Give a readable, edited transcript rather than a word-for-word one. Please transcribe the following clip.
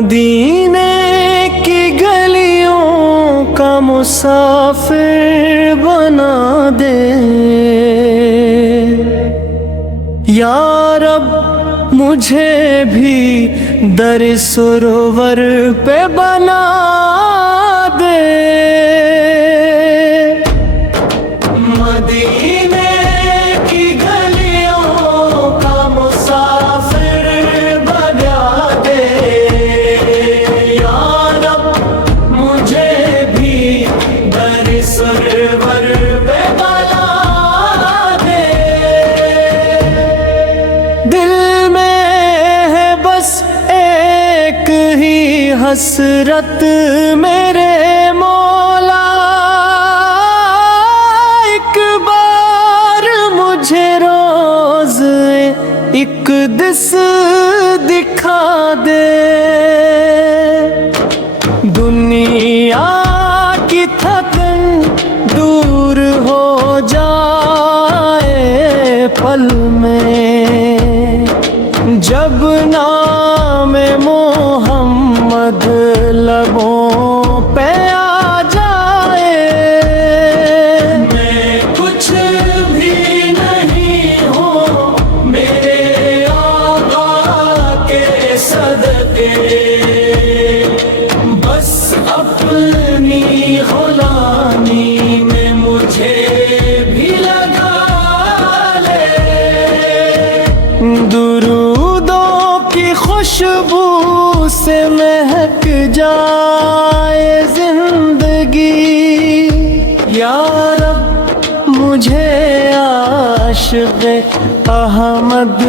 مدینے کی گلیوں کا مسافر بنا دے یا رب، مجھے بھی در سرور پہ بنا دے۔ مدینے کی گلیوں کا مسافر بنا دے یا رب، مجھے بھی در سرور پہ بنا دے۔ دل میں ہے بس ایک ہی حسرت میرے مولا، ایک بار مجھے روز اقدس دکھا دے۔ دنیا کی تھکن دور ہو جائے پل میں، جب نام محمد لبوں پہ آ جائے۔ میں کچھ بھی نہیں ہوں میرے آقا کے صدقے، بس اپنی غلامی میں مجھے بھی لگا لے۔ درودوں کی خوشبو سے مہک جائے زندگی یا رب، مجھے عاشق احمد